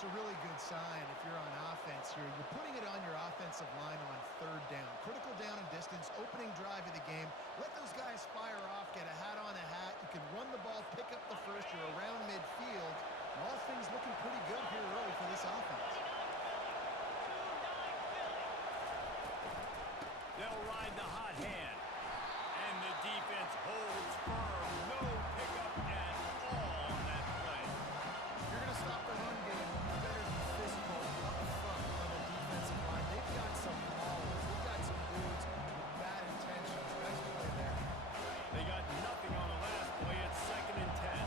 It's a really good sign if you're on offense here. You're putting it on your offensive line on third down. Critical down and distance, opening drive of the game. Let those guys fire off, get a hat on a hat. You can run the ball, pick up the first. You're around midfield. All things looking pretty good here early for this offense. They'll ride the hot hand. And the defense holds firm. No pickup at all on that play. You're going to stop the run game. You better be physical up front on the defensive line. They've got some ballers. They've got some dudes with bad intentions. Nice play there. They got nothing on the last play. It's 2nd and 10.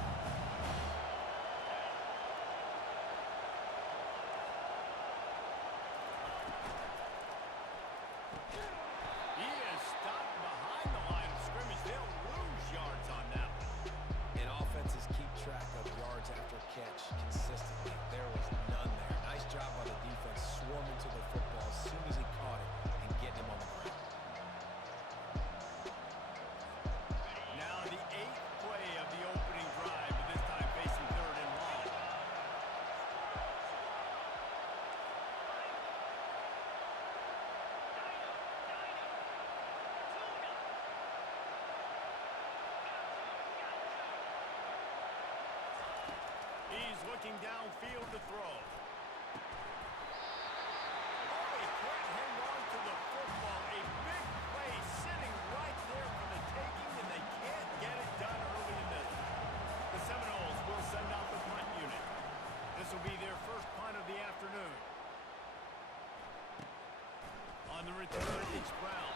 He is stopped behind the line of scrimmage. They'll lose yards on that one. And offenses keep track of yards after catch consistently. There was none there. Nice job by the defense swarming to the football as soon as he caught it and getting him on the ground. Now the 8th play of the opening drive, but this time facing 3rd and long. He's looking downfield to throw. Oh, he can't hang on to the football. A big play sitting right there for the taking, and they can't get it done early in this one. The Seminoles will send out the punt unit. This will be their first punt of the afternoon. On the return, it's Brown.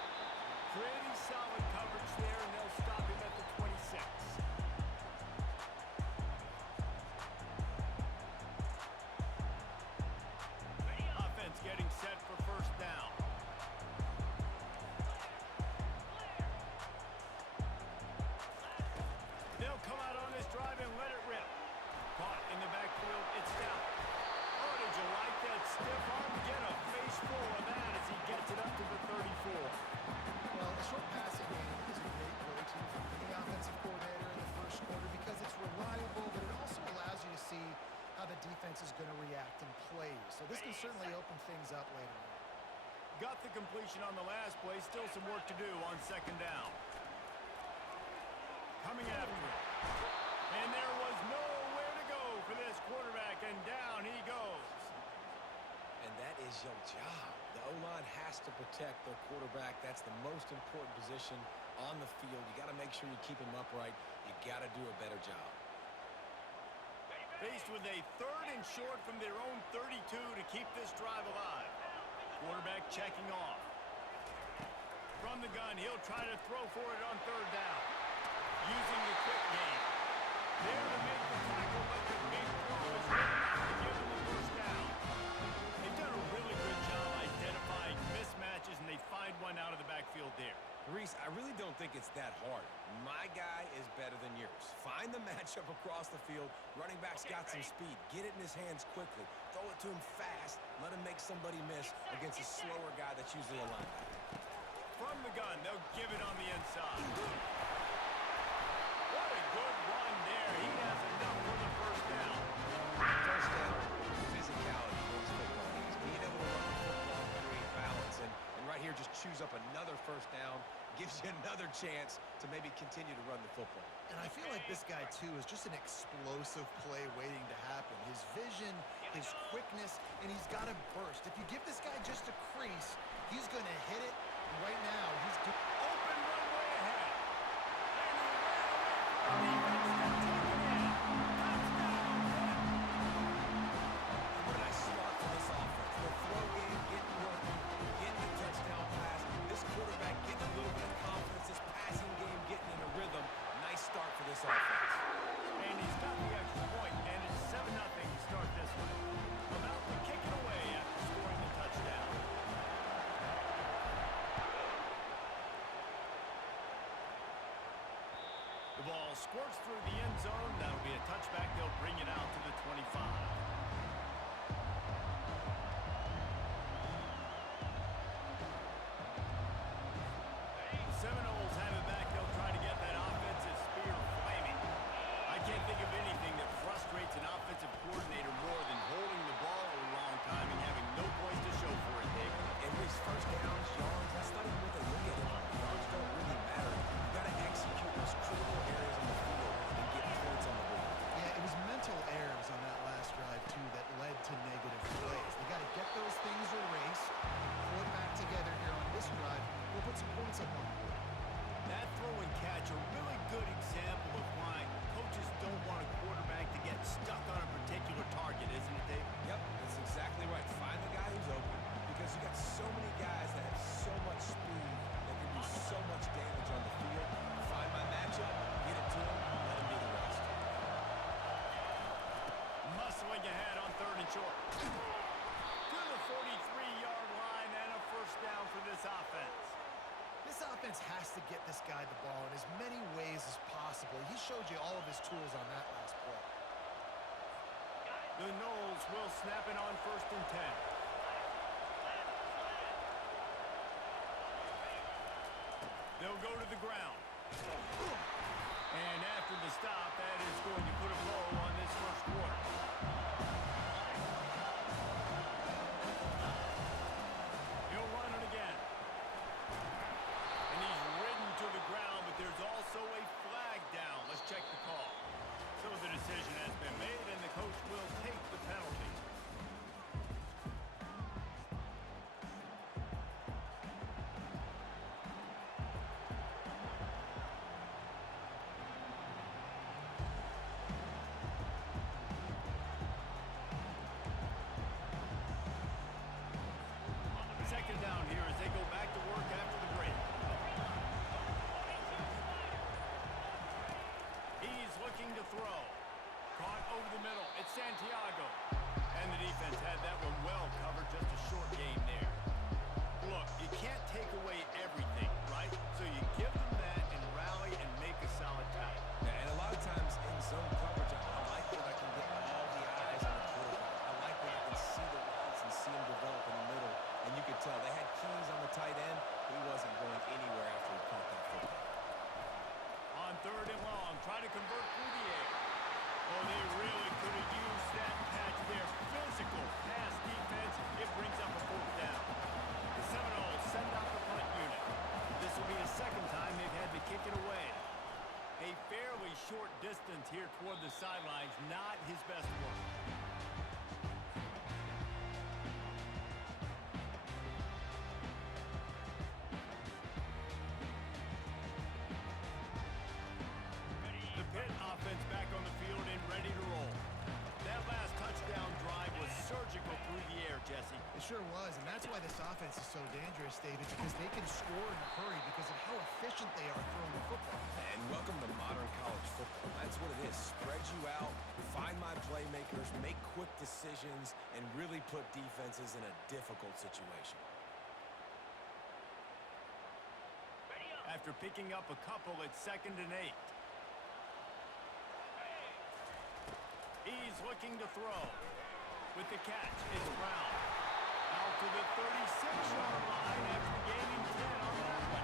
Pretty solid coverage there, and they'll stop him at the 26. Offense getting set for first down. They'll come out on this drive and let it rip. Caught in the backfield, it's down. Oh, did you like that stiff arm? Get a face full of that as he gets it up to the 34. Well, the short passing game is a great go-to for any offensive coordinator in the first quarter because it's reliable, but it also allows you to see how the defense is going to react and play. So this can certainly open things up later on. Got the completion on the last play. Still some work to do on 2nd down. Coming after it. And there was nowhere to go for this quarterback, and down he goes. And that is your job. The O-line has to protect their quarterback. That's the most important position on the field. You got to make sure you keep him upright. You got to do a better job. Faced with a 3rd and short from their own 32 to keep this drive alive. Quarterback checking off. From the gun, he'll try to throw for it on 3rd down. Using the quick game. There to make the tackle, but the big throw is good enough to give them the first down. They've done a really good job identifying mismatches, and they find one out of the backfield there. Reese, I really don't think it's that hard. My guy is better than yours. Find the matchup across the field. Running back's got some speed. Get it in his hands quickly. Throw it to him fast. Let him make somebody miss against a slower guy that's usually a linebacker. From the gun, they'll give it on the inside. What a good run there. He has enough for the first down. First down, physicality wins football games. Being able to run the football, create balance, and right here just choose up another first down, gives you another chance to maybe continue to run the football. And I feel like this guy, too, is just an explosive play waiting to happen. His vision, his quickness, and he's got to burst. If you give this guy just a crease, he's going to hit it. And right now, he's open runway ahead. And he ran away from the defense that took it in. Touchdown. What a nice start for this offense. The throw game getting working, getting the touchdown pass. This quarterback getting a little bit of confidence. This passing game getting in a rhythm. Nice start for this offense. And he's got the extra point, and it's 7-0 to start this one. About to kick it away after scoring the touchdown. The ball squirts through the end zone. That'll be a touchback. They'll bring it out to the 25. The Seminoles have it back. They'll try to get that offensive spear flaming. I can't think of anything that frustrates an offensive coordinator more than holding the ball this offense. This offense has to get this guy the ball in as many ways as possible. He showed you all of his tools on that last play. The Noles will snap it on 1st and 10. They'll go to the ground. And after the stop, that is going to put a bow on this first quarter. He'll run it again. And he's ridden to the ground, but there's also a flag down. Let's check the call. So the decision has been made, and the coach will take the penalty. Second down here as they go back to work after the break. He's looking to throw. Caught over the middle. It's Santiago. And the defense had that one well covered. Just a short game there. Look, you can't take away everything, right? So you give them that and rally and make a solid tackle. Yeah, and a lot of times in zone coverage, I like when I can get all the eyes on the quarterback. I like when I can see the routes and see him develop in the middle. And you could tell they had keys on the tight end. He wasn't going anywhere after he caught that football. On 3rd and long, try to convert through the air. Oh, they really could have used that catch there. Physical pass defense. It brings up a 4th down. The Seminoles send out the punt unit. This will be the second time they've had to kick it away. A fairly short distance here toward the sidelines. Not his best work. The Pitt offense back on the field and ready to roll. That last touchdown drive was surgical through the air, Jesse. It sure was, and that's why this offense is so dangerous, David, because they can score in a hurry because of how efficient they are throwing the football. And welcome to modern college football. That's what it is. Spread you out, find my playmakers, make quick decisions, and really put defenses in a difficult situation. After picking up a couple, it's 2nd and 8. He's looking to throw. With the catch, it's Brown. Out to the 36-yard line after gaining 10 on that one.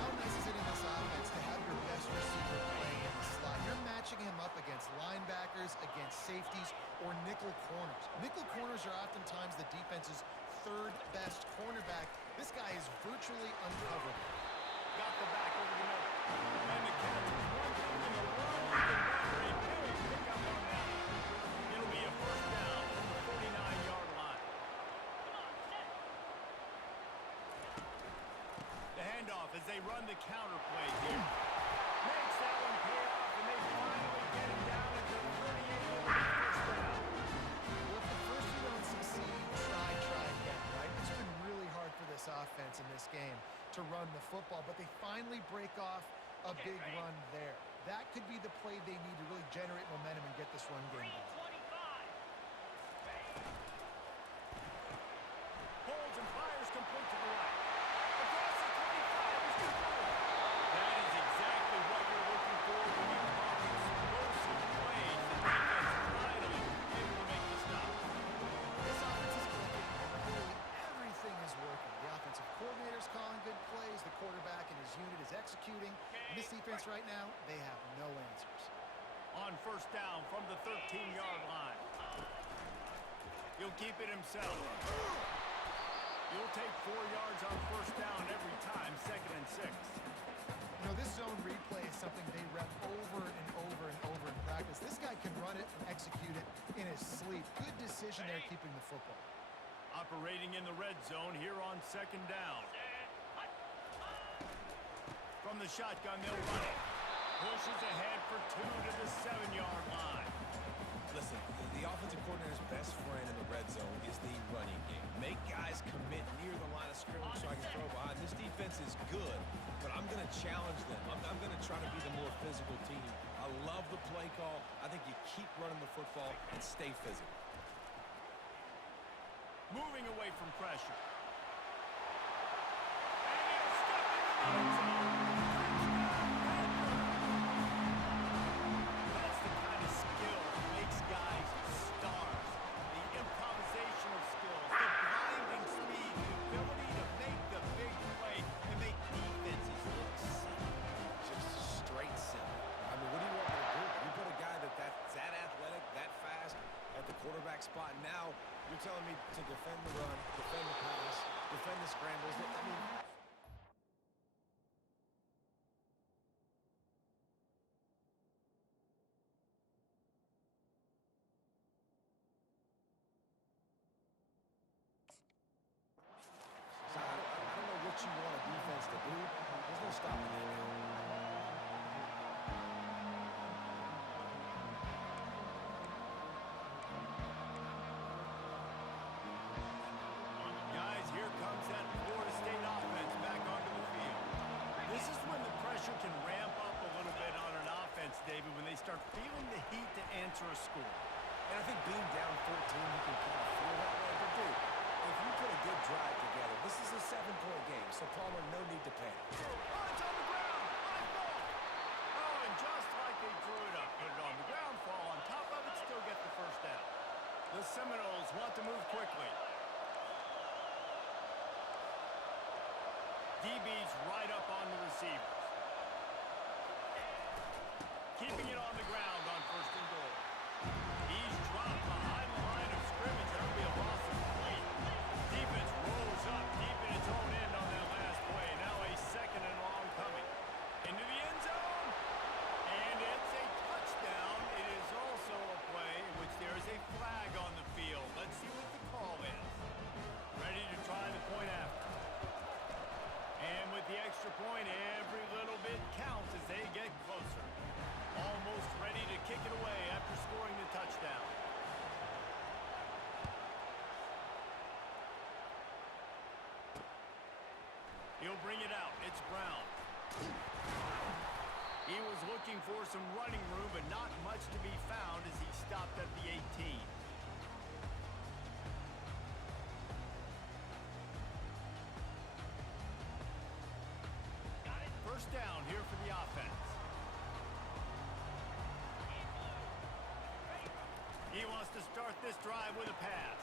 How nice is it in this offense to have your best receiver playing in the slot? You're matching him up against linebackers, against safeties, or nickel corners. Nickel corners are oftentimes the defense's 3rd best cornerback. This guy is virtually uncoverable. Got the back over the middle. And the catch is one thing in the run. A big pickup on that. It'll be a 1st down from the 49-yard line. The handoff as they run the counter play here. Makes that one pay off, and they finally get him down at the 38. It'll be 1st down. Well, if the first you don't succeed, try again, right? It's been really hard for this offense in this game to run the football, but they finally break off a big run there. That could be the play they need to really generate momentum and get this run game going. Holds and fires complete to the right. Across the 25 is complete. That is exactly what you're looking for when you talk explosive plays. The defense finally able to make the stop. This offense is clicking, and clearly everything is working. The offensive coordinator's calling good plays, the quarterback and his unit is executing, and this defense right now, they have no answers. On 1st down from the 13-yard line. He'll keep it himself. He'll take 4 yards on 1st down every time, 2nd and 6. You know, this zone replay is something they rep over and over and over in practice. This guy can run it and execute it in his sleep. Good decision there keeping the football. Operating in the red zone here on 2nd down. From the shotgun, they'll run it. Pushes ahead for 2 to the 7-yard line. Listen, the offensive coordinator's best friend in the red zone is the running game. Make guys commit near the line of scrimmage so I can throw behind. This defense is good, but I'm going to challenge them. I'm going to try to be the more physical team. I love the play call. I think you keep running the football and stay physical. Moving away from pressure. exact spot. Now you're telling me to defend the run, defend the pass, defend the scrambles. I mean, so I don't know what you want a defense to do. There's no stopping that now. Guys, here comes that Florida State offense back onto the field. This is when the pressure can ramp up a little bit on an offense, David, when they start feeling the heat to answer a score. And I think being down 14, you can kind of feel that way. But, dude, if you put a good drive together, this is a 7-point game, so Palmer, no need to panic. Oh, it's on the ground. High ball. Oh, and just like they drew it up, put it on the ground, fall on top of it, still get the first down. The Seminoles want to move quickly. DB's right up on the receivers. Keeping it on the ground on 1st and goal. He's dropped behind the line of scrimmage. That'll be a loss of 3. Defense rolls up deep in its own end on that last play. Now a 2nd and long coming. Into the end zone. And it's a touchdown. It is also a play in which there is a flag on the field. Let's see what the call is. Ready to try the point after. And with the extra point, every little bit counts as they get closer. Almost ready to kick it away after scoring the touchdown. He'll bring it out. It's Brown. He was looking for some running room, but not much to be found as he stopped at the 18. First down here for the offense. He wants to start this drive with a pass.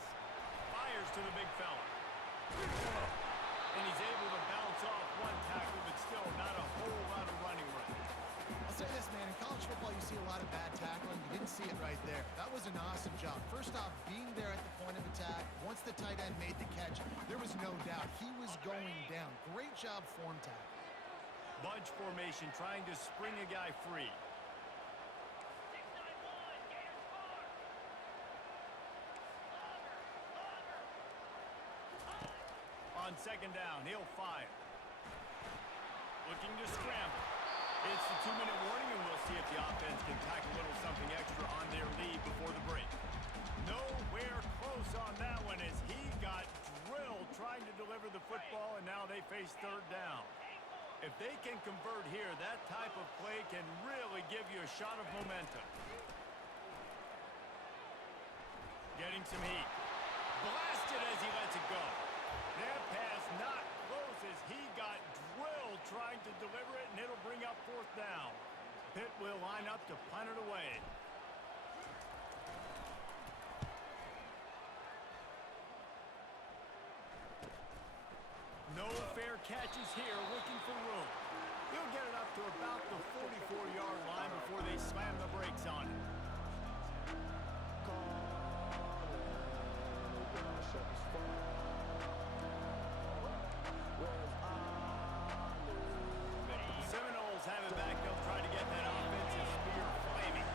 Fires to the big fella. And he's able to bounce off one tackle, but still not a whole lot of running room. I'll say this, man. In college football, you see a lot of bad tackling. You didn't see it right there. That was an awesome job. First off, being there at the point of attack. Once the tight end made the catch, there was no doubt he was going down. Great job form tackle. Bunch formation, trying to spring a guy free. On 2nd down, he'll fire. Looking to scramble. It's the 2-minute warning, and we'll see if the offense can tack a little something extra on their lead before the break. Nowhere close on that one as he got drilled trying to deliver the football, and now they face 3rd down. If they can convert here, that type of play can really give you a shot of momentum. Getting some heat. Blasted as he lets it go. That pass not close as he got drilled trying to deliver it, and it'll bring up 4th down. Pitt will line up to punt it away. No fair catches here, looking for room. He'll get it up to about the 44-yard line before they slam the brakes on it. The Seminoles have it back. They'll try to get that offensive spear flaming.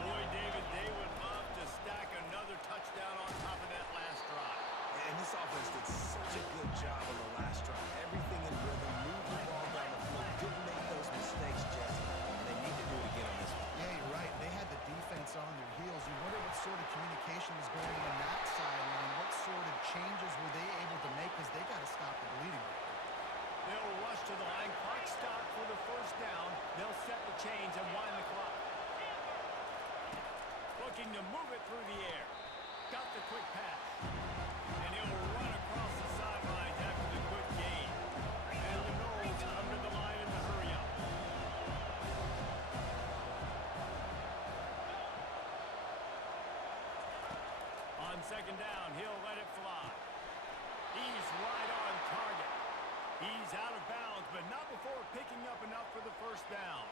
Boy, David, they would love to stack another touchdown on top of that last drive. And this offense did such a good job on the last drive. Everything in rhythm, moved the ball down the field, didn't make those mistakes, Jesse. And they need to do it again on this one. Yeah, you're right. They had the defense on their heels. You wonder what sort of communication was going on that sideline. What sort of changes were they able to make because they got to stop the bleeding. They'll rush to the line. Clock stop for the 1st down. They'll set the chains and wind the clock. Looking to move it through the air. Got the quick pass. And he'll run across the sidelines after the good gain. And the Noles come to the line in the hurry-up. On 2nd down, he'll let it fly. He's right on target. He's out of bounds, but not before picking up enough for the 1st down.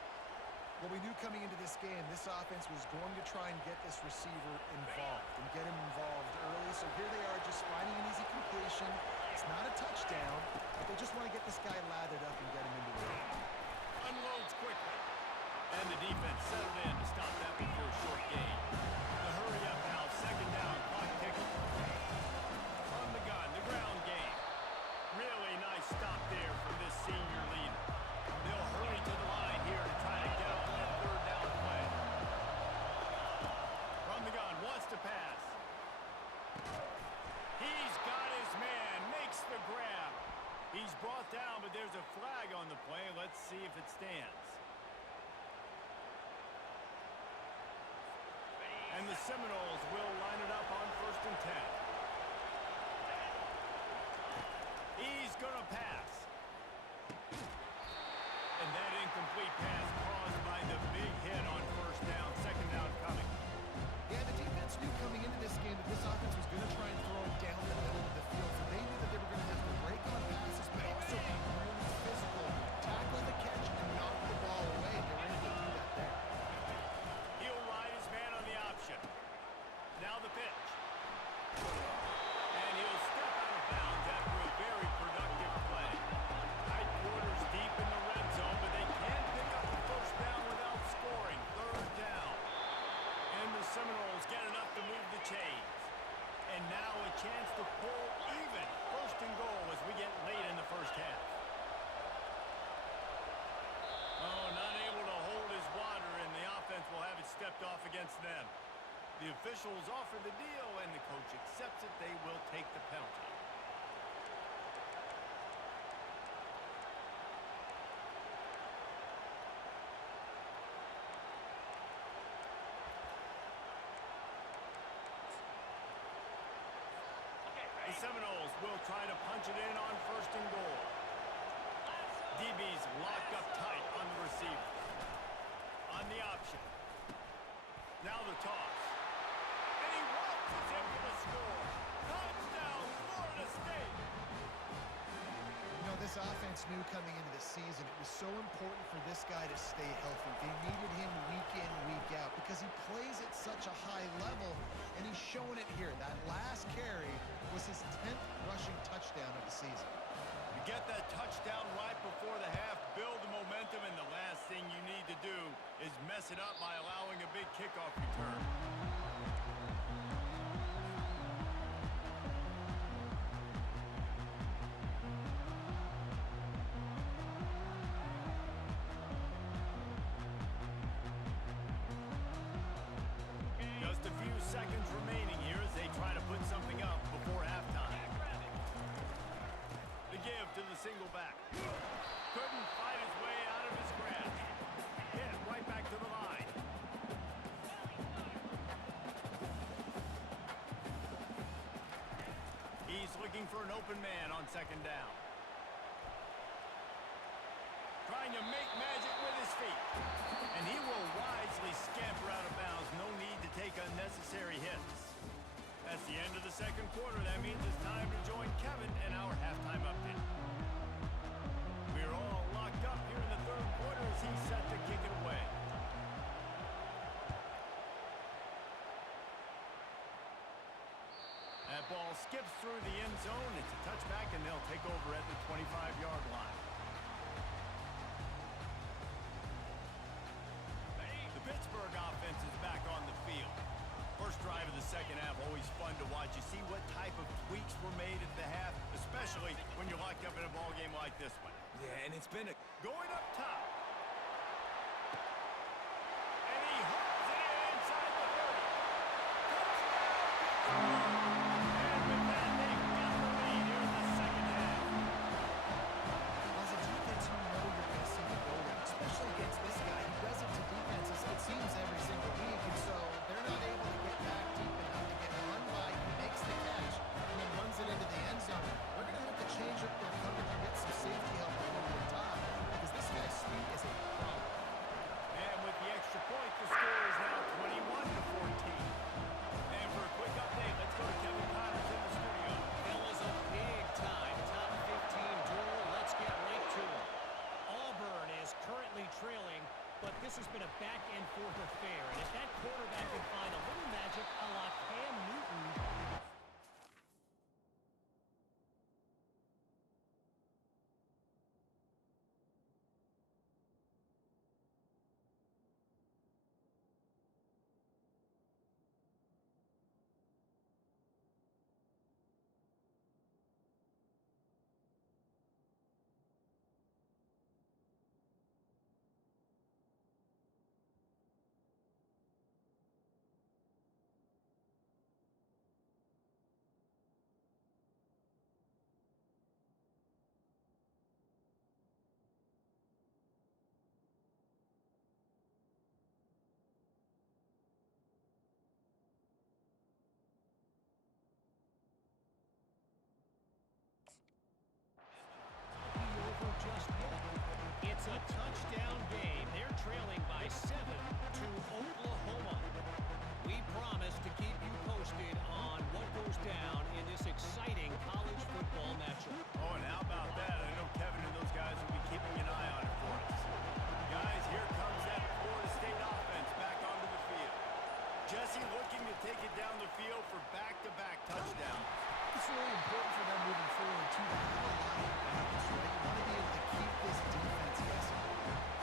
Well, we knew coming into this game, this offense was going to try and get this receiver involved and get him involved early. So here they are just finding an easy completion. It's not a touchdown, but they just want to get this guy lathered up and get him into the game. Unloads quickly. And the defense settled in to stop that one for a short gain. The hurry up now, second down, clock ticking. From the gun, the ground game. Really nice stop there from this senior leader. They'll hurry to the line here to try to get on that third down play. From the gun, wants to pass. He's got his man, makes the grab. He's brought down, but there's a flag on the play. Let's see if it stands. And the Seminoles will line it up on 1st and 10. He's going to pass. And that incomplete pass caused by the big hit on 1st down, 2nd down coming. Yeah, the defense knew coming into this game that this offense was going to try and throw it down the middle of the field. So they knew that they were going to have to break on passes, but also be really physical, tackle the catch, and knock the ball away. They were able to do that there. He'll ride his man on the option. Now the pitch. And he'll step out of bounds after a very productive play. Tight quarters deep in the red zone, but they can pick up the 1st down without scoring. 3rd down. And the Seminoles get enough to move the chains. And now a chance to pull even 1st and goal as we get late in the 1st half. Oh, not able to hold his water, and the offense will have it stepped off against them. The officials offer the deal, and the coach accepts it. They will take the penalty. The Seminoles will try to punch it in on 1st and goal. DB's locked up tight on the receiver. On the option. Now the toss. And he waltzes in for the score. Touchdown, Florida State. You know, this offense knew coming into the season it was so important for this guy to stay healthy. They needed him week in, week out because he plays at such a high level, and he's showing it here. That last carry was his 10th rushing touchdown of the season. You get that touchdown right before the half, build the momentum, and the last thing you need to do is mess it up by allowing a big kickoff return. Just a few seconds remaining here as they try to put something up before halftime. The give to the single back. Couldn't fight his way out of his grasp. Hit right back to the line. He's looking for an open man on 2nd down. Trying to make magic with his feet. And he will wisely scamper out of bounds. No need to take unnecessary hits. That's the end of the 2nd quarter. That means it's time to join Kevin in our halftime update. We're all locked up here in the 3rd quarter as he's set to kick it away. That ball skips through the end zone. It's a touchback, and they'll take over at the 25-yard line. The Pittsburgh offense is back on the field. First drive of the 2nd half, always fun to watch. You see what type of tweaks were made at the half, especially when you're locked up in a ball game like this one. Yeah, and it's been a... Going up top. And he holds it in inside the 30. Touchdown! And with that, they've got the lead here in the 2nd half. As a defense, you know you're going to see the goal line, especially against this guy. He does it to defenses, it seems, every single week, and so they're not able to get back deep enough to get run by. He makes the catch and then runs it into the end zone. They're going to have to change up their coverage and get some safety help over the top because this guy's speed This has been a back-and-forth affair, and if that quarterback can find a little magic a la Cam Newton, just yet. It's a touchdown game. They're trailing by 7 to Oklahoma. We promise to keep you posted on what goes down in this exciting college football matchup. Oh, and how about that? I know Kevin and those guys will be keeping an eye on it for us. Guys, here comes that Florida State offense back onto the field. Jesse looking to take it down the field for back-to-back touchdowns. It's really important for them moving forward to have a lot of balance, right? You want to be able to keep this defense guessing.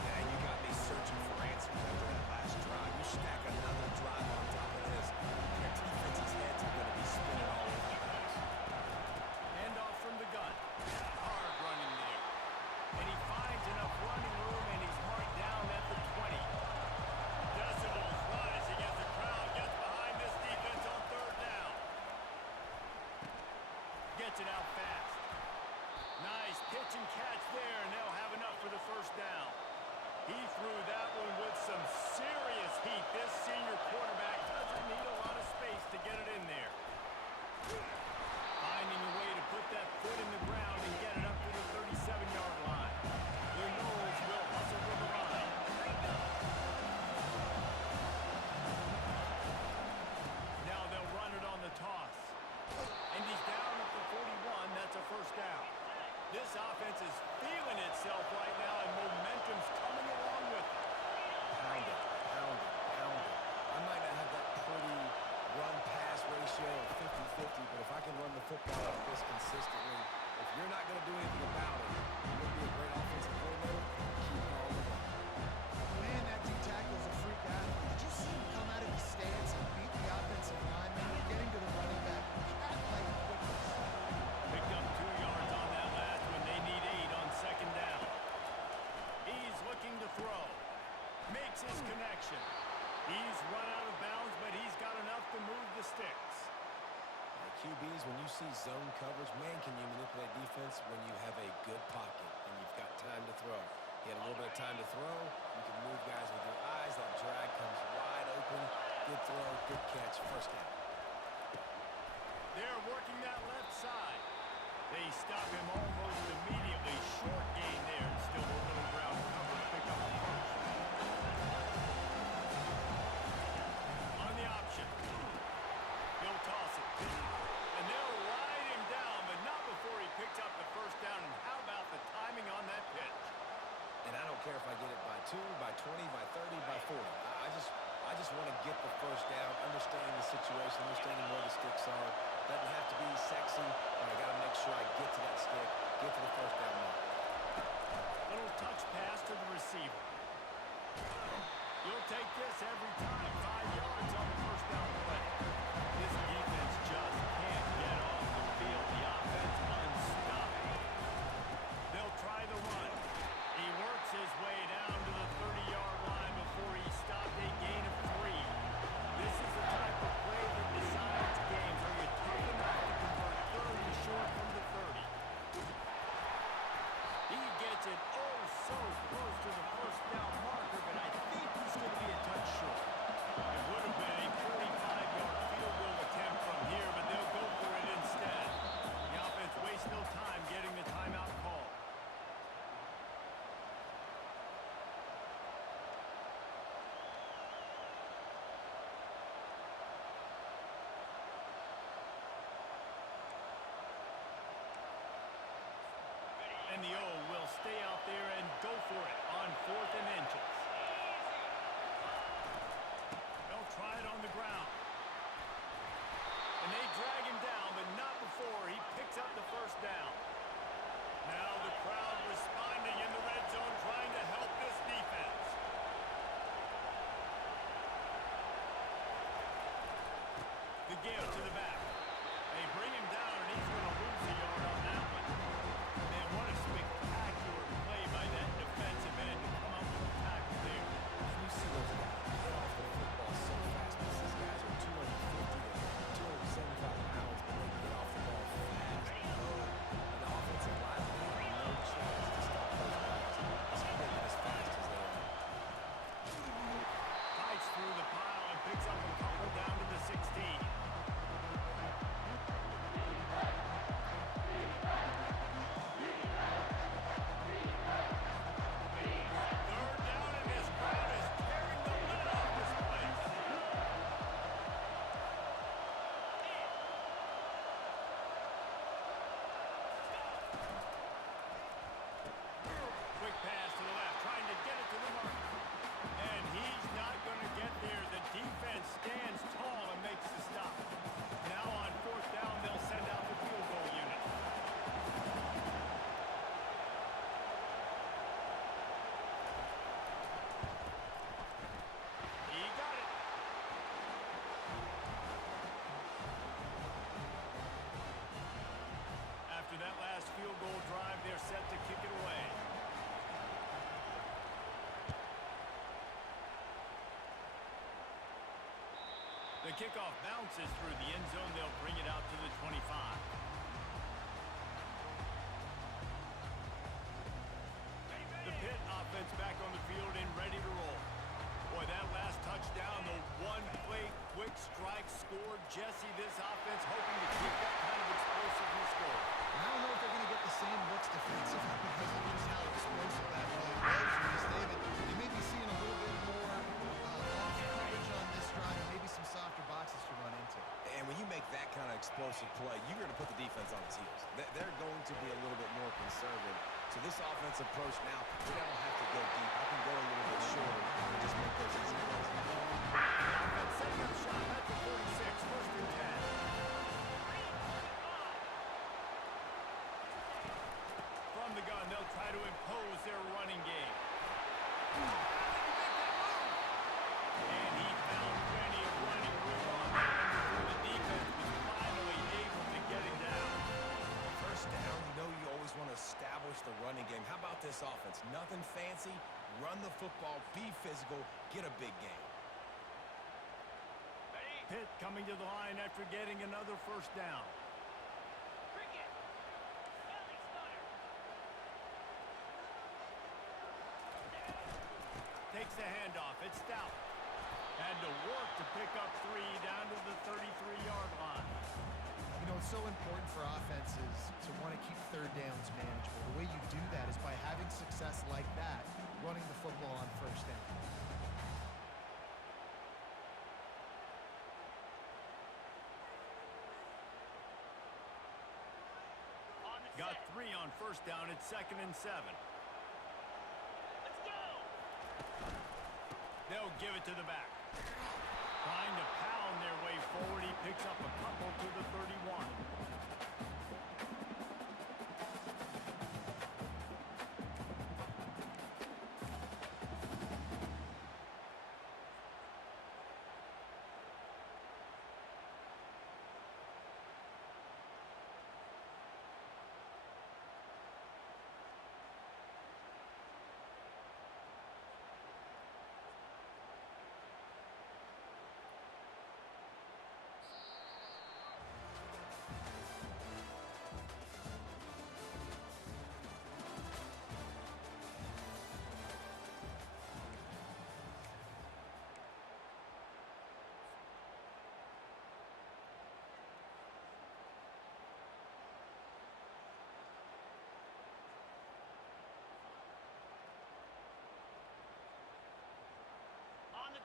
Yeah, you got me searching for answers after that last drive. You stack another drive on top of this, their defense's heads are going to be spinning all over the place. Handoff from the gun. Hard running there. And he finds enough running room, and he's marked down at the 20. Decibels rising as the crowd gets behind this defense on third down. Gets it out fast. Nice pitch and catch there, and they'll have enough for the first down. He threw that one with some serious heat. This senior quarterback doesn't need a lot of space to get it in there. Finding a way to put that foot in the ground and get it up to the 37-yard line. The Noles will hustle from the line. Now they'll run it on the toss. And he's down at the 41. That's a first down. This offense is feeling itself right now, and momentum's coming along with it. Pound it, pound it, pound it. I might not have that pretty run-pass ratio of 50-50, but if I can run the football like this consistently, if you're not going to do anything about it, you're going to be a great offensive coordinator, keep calling the ball. Man, that D-tackle's a freak athlete. Did you see him come out of his stance and beat the offensive lineman, getting to the running back? Cat-like quickness. Picked up 2 yards on that last one. They need 8 on second down. He's looking to throw. Makes his connection. He's run out of bounds, but he's got enough to move the sticks. QBs, when you see zone coverage, man, can you manipulate defense when you have a good pocket and you've got time to throw. You had a little bit of time to throw. You can move guys with your eyes. That drag comes wide open. Good throw, good catch, first down. They're working that left side. They stop him almost immediately. Short gain there, and still a little ground cover to pick up the first. On the option. He'll toss it. And they'll ride him down, but not before he picks up the first down. And how about the timing on that pitch? And I don't care if I get it by 2, by 20, by 30, by 40. I just want to get the first down, understanding the situation, understanding where the sticks are. Doesn't have to be sexy, but I got to make sure I get to that stick, get to the first down mark. Little touch pass to the receiver. You'll take this every time. 5 yards on the first down play. This defense just can't get off the field. The offense unstoppable. They'll try the run. He works his way down to the 30-yard line before he stopped a gain of 3. This is the type of play that decides games. Are you tough enough to convert 3rd and short from the 30? He gets it oh so close to the first down marker, but I think he's going to be a touch short. It would have been a 45-yard field goal attempt from here, but they'll go for it instead. The offense wastes no time getting the timeout call. And the O will stay out there and go for it on 4th and inches. try it on the ground. And they drag him down, but not before he picks up the first down. Now the crowd responding in the red zone, trying to help this defense. The give to the back. They bring him down, and he's going to lose a yard on that one. Man, what a spectacular play by that defensive end to come up with a tackle there. You see those guys get off the football so fast because these guys are 250 to 275 pounds, but they get off the ball fast. And the offensive line has no chance to stop those guys as quick and as fast as they are. Fights through the pile and picks up a couple down to the 16. After that last field goal drive, they're set to kick it away. The kickoff bounces through the end zone. They'll bring it out to the 25. The Pitt offense back on the field and ready to roll. Boy, that last touchdown, the one-play quick strike scored. Jesse, this offense hoping to keep that kind of explosiveness going. I don't know if they're going to get the same looks defensively because of just how explosive that play was. Reese David, they may be seeing a little bit more off coverage on this drive and maybe some softer boxes to run into. And when you make that kind of explosive play, you're going to put the defense on its heels. They're going to be a little bit more conservative. So this offensive approach now, we don't have to go deep. I can go a little bit shorter and just make those easy plays. Offense setting up shot at the 46, first and 10. From the gun, they'll try to impose their running game. And he found plenty of running room on that one before the defense was finally able to get him down. First down, you know you always want to establish the running game. How about this offense? Nothing fancy. Run the football, be physical, get a big game. Pitt coming to the line after getting another first down. Takes the handoff. It's Stout. Had to work to pick up 3 down to the 33-yard line. You know, it's so important for offenses to want to keep third downs manageable. The way you do that is by having success like that, running the football on first down. Got 3 on first down. It's 2nd and 7. They'll give it to the back. Trying to pound their way forward. He picks up a couple to the 31.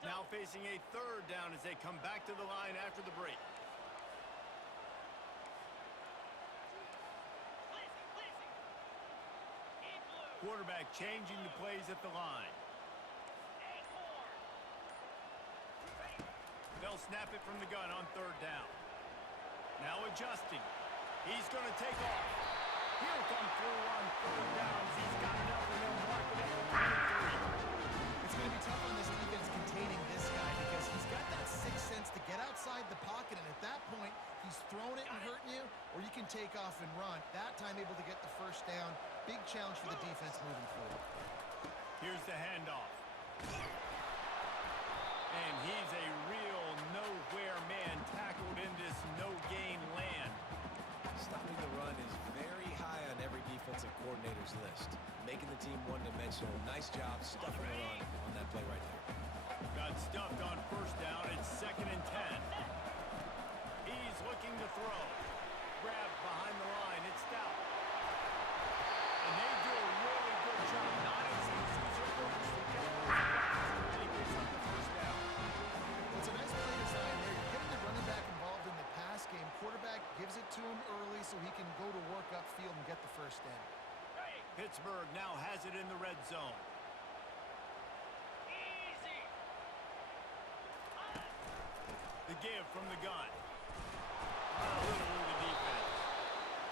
Now facing a 3rd down as they come back to the line after the break. Quarterback changing the plays at the line. They'll snap it from the gun on third down. Now adjusting. He's going to take off. He'll come through on third downs. He's got enough and they'll mark it at the 23. It's going to be tough on this defense containing this guy because he's got that sixth sense to get outside the pocket, and at that point, he's throwing it and hurting you, or you can take off and run. That time able to get the first down. Big challenge for the defense moving forward. Here's the handoff. And he's a real nowhere man tackled in this no-gain land. Stopping the run is very high on every defensive coordinator's list. Making the team one-dimensional. Nice job stuffing the run on that play right there. Got stuffed on first down. It's 2nd and 10. He's looking to throw. Grabbed behind the line. It's Stout. And they do a really good job. Not as easy as it looks to get those blocks. And he picks up the first down. It's a nice play design there. You're getting the running back involved in the pass game. Quarterback gives it to him early so he can go to work upfield and get the first down. Pittsburgh now has it in the red zone. The give from the gun. Little the defense.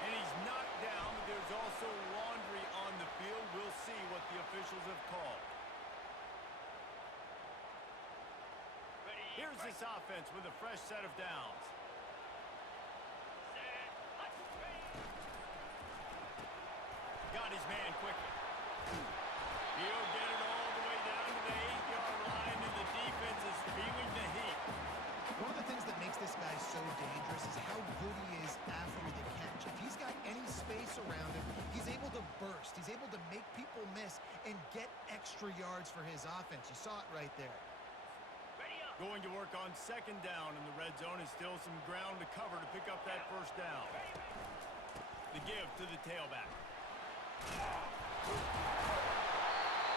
And he's knocked down, but there's also laundry on the field. We'll see what the officials have called. Here's this offense with a fresh set of downs. Got his man quickly. He'll get it all the way down to the 8-yard line, and the defense is feeling the heat. One of the things that makes this guy so dangerous is how good he is after the catch. If he's got any space around him, he's able to burst. He's able to make people miss and get extra yards for his offense. You saw it right there. Going to work on 2nd down in the red zone is still some ground to cover to pick up that first down. The give to the tailback. They'll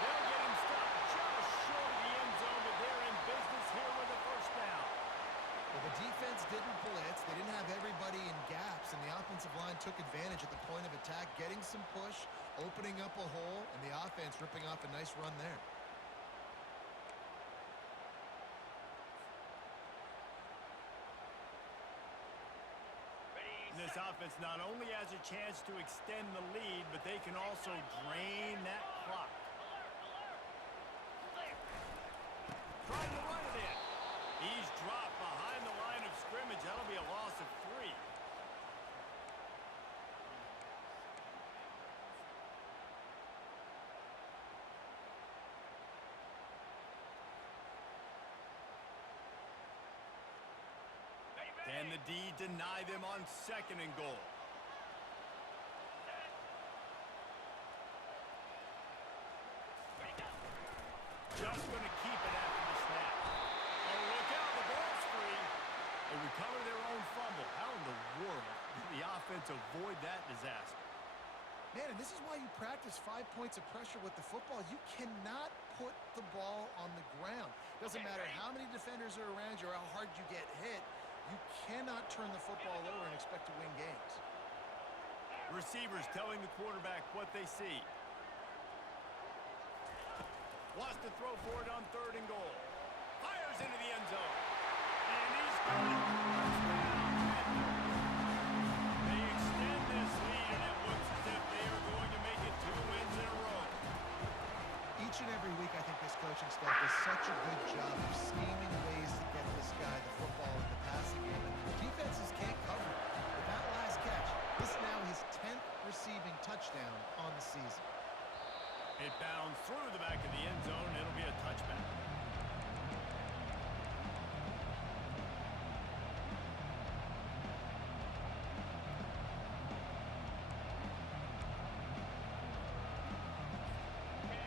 get him stopped just short of the end zone, but they're in business here with a first down. Well, the defense didn't blitz. They didn't have everybody in gaps, and the offensive line took advantage at the point of attack, getting some push, opening up a hole, and the offense ripping off a nice run there. This offense not only has a chance to extend the lead, but they can also drain that clock. Trying to run it in. He's dropped behind the line of scrimmage. That'll be a loss of 3. Can the D deny them on 2nd and goal? Just going to keep it after the snap. Oh, look out, the ball's free. They recover their own fumble. How in the world did the offense avoid that disaster? Man, and this is why you practice 5 points of pressure with the football. You cannot put the ball on the ground. Doesn't matter how many defenders are around you or how hard you get hit. You cannot turn the football over and expect to win games. Receivers telling the quarterback what they see. Wants to throw for it on 3rd and goal. Fires into the end zone. And he's got it. They extend this lead, and it looks as if they are going to make it 2 wins in a row. Each and every week, I think this coaching staff does such a good job of scheming ways to get this guy the football in the passing game. And defenses can't cover it. With that last catch, this is now his 10th receiving touchdown on the season. It bounds through the back of the end zone. It'll be a touchback.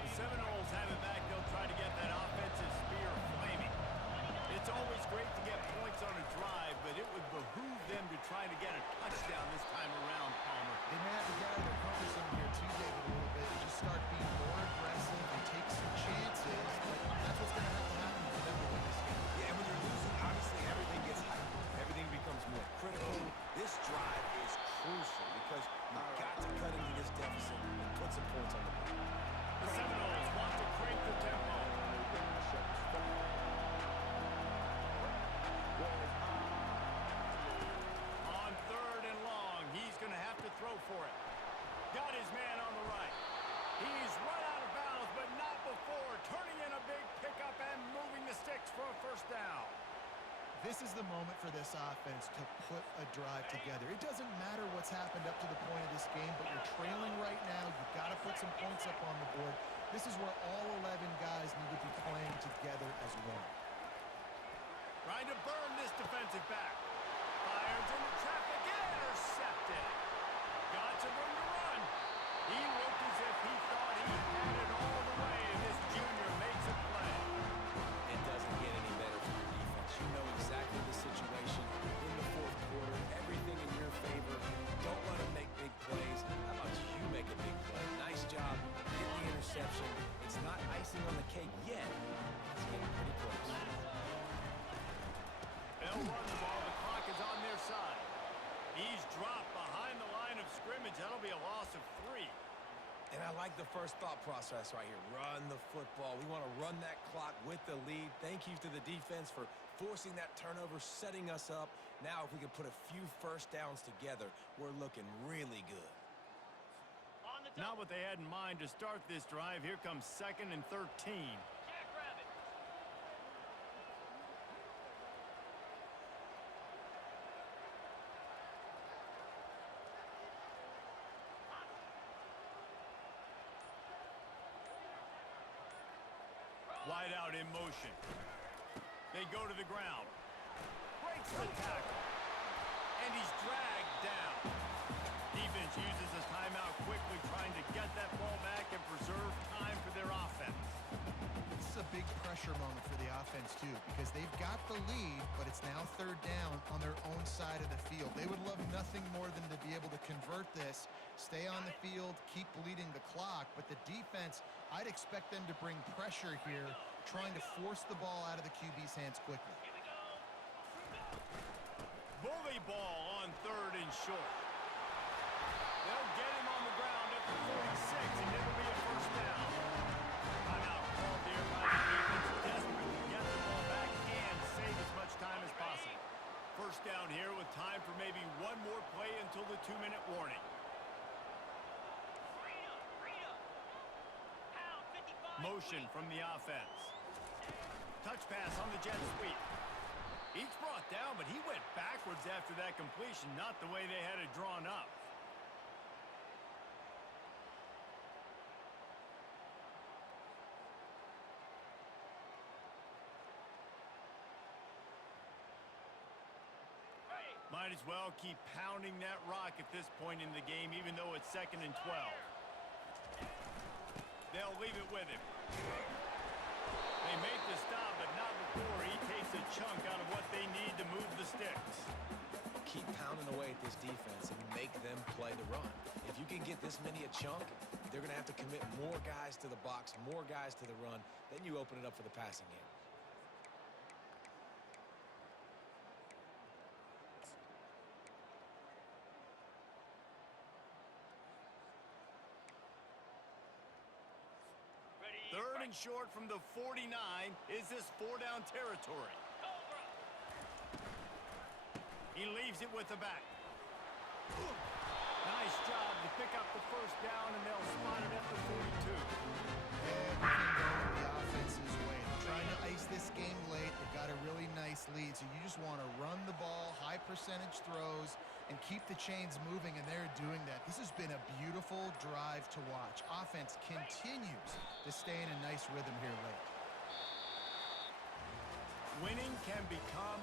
The Seminoles have it back. They'll try to get that offensive spear flaming. It's always great to get points on a drive, but it would behoove them to try to get a touchdown this time around, Palmer. They may have to get out of their comfort zone here too, David, a little bit, and just start being more aggressive and take some chances. But that's what's going to have to happen for them to win this game. Yeah, and when you're losing, obviously everything gets hyped. Everything becomes more critical. This drive is crucial because you've got to cut into this deficit and put some points on the board. The Seminoles want to crank the tempo. This is the moment for this offense to put a drive together. It doesn't matter what's happened up to the point of this game, but you're trailing right now. You've got to put some points up on the board. This is where all 11 guys need to be playing together as one. Trying to burn this defensive back. Fires into traffic. Intercepted. Got some room to run. He looked as if he thought he had it all the way, and this junior makes a play. It doesn't get any better for your defense. You know exactly the situation in the fourth quarter. Everything in your favor. Don't let them make big plays. How about you make a big play? Nice job. Get the interception. It's not icing on the cake yet. It's getting pretty close. They'll run the ball. The clock is on their side. He's dropped behind the line of scrimmage. That'll be a loss of 3. And I like the first thought process right here. Run the football. We want to run that clock with the lead. Thank you to the defense for forcing that turnover, setting us up. Now, if we can put a few first downs together, we're looking really good. Not what they had in mind to start this drive. Here comes 2nd and 13. Wide out in motion. They go to the ground. Breaks the tackle. And he's dragged down. Defense uses a timeout quickly, trying to get that ball back and preserve time for their offense. This is a big pressure moment for the offense, too, because they've got the lead, but it's now 3rd down on their own side of the field. They would love nothing more than to be able to convert this, stay on the field, keep bleeding the clock, but the defense, I'd expect them to bring pressure here, trying to force the ball out of the QB's hands quickly. Bully ball on 3rd and short. They'll get him on the ground at the 46, and it'll be a first down. Timeout called there by the defense, desperate to get the ball back and save as much time as possible. First down here with time for maybe one more play until the 2-minute warning. Motion from the offense. Touch pass on the jet sweep. Each brought down, but he went backwards after that completion, not the way they had it drawn up. Might as well keep pounding that rock at this point in the game, even though it's 2nd and 12. They'll leave it with him. They make the stop, but not before he takes a chunk out of what they need to move the sticks. Keep pounding away at this defense and make them play the run. If you can get this many a chunk, they're going to have to commit more guys to the box, more guys to the run. Then you open it up for the passing game. Third and short from the 49. Is this 4-down territory? He leaves it with the back. Nice job to pick up the first down, and they'll spot it at the 42. Everything going the offense's way. They're trying to ice this game late. They've got a really nice lead, so you just want to run the ball, high percentage throws, and keep the chains moving, and they're doing that. This has been a beautiful drive to watch. Offense continues to stay in a nice rhythm here late. Winning can become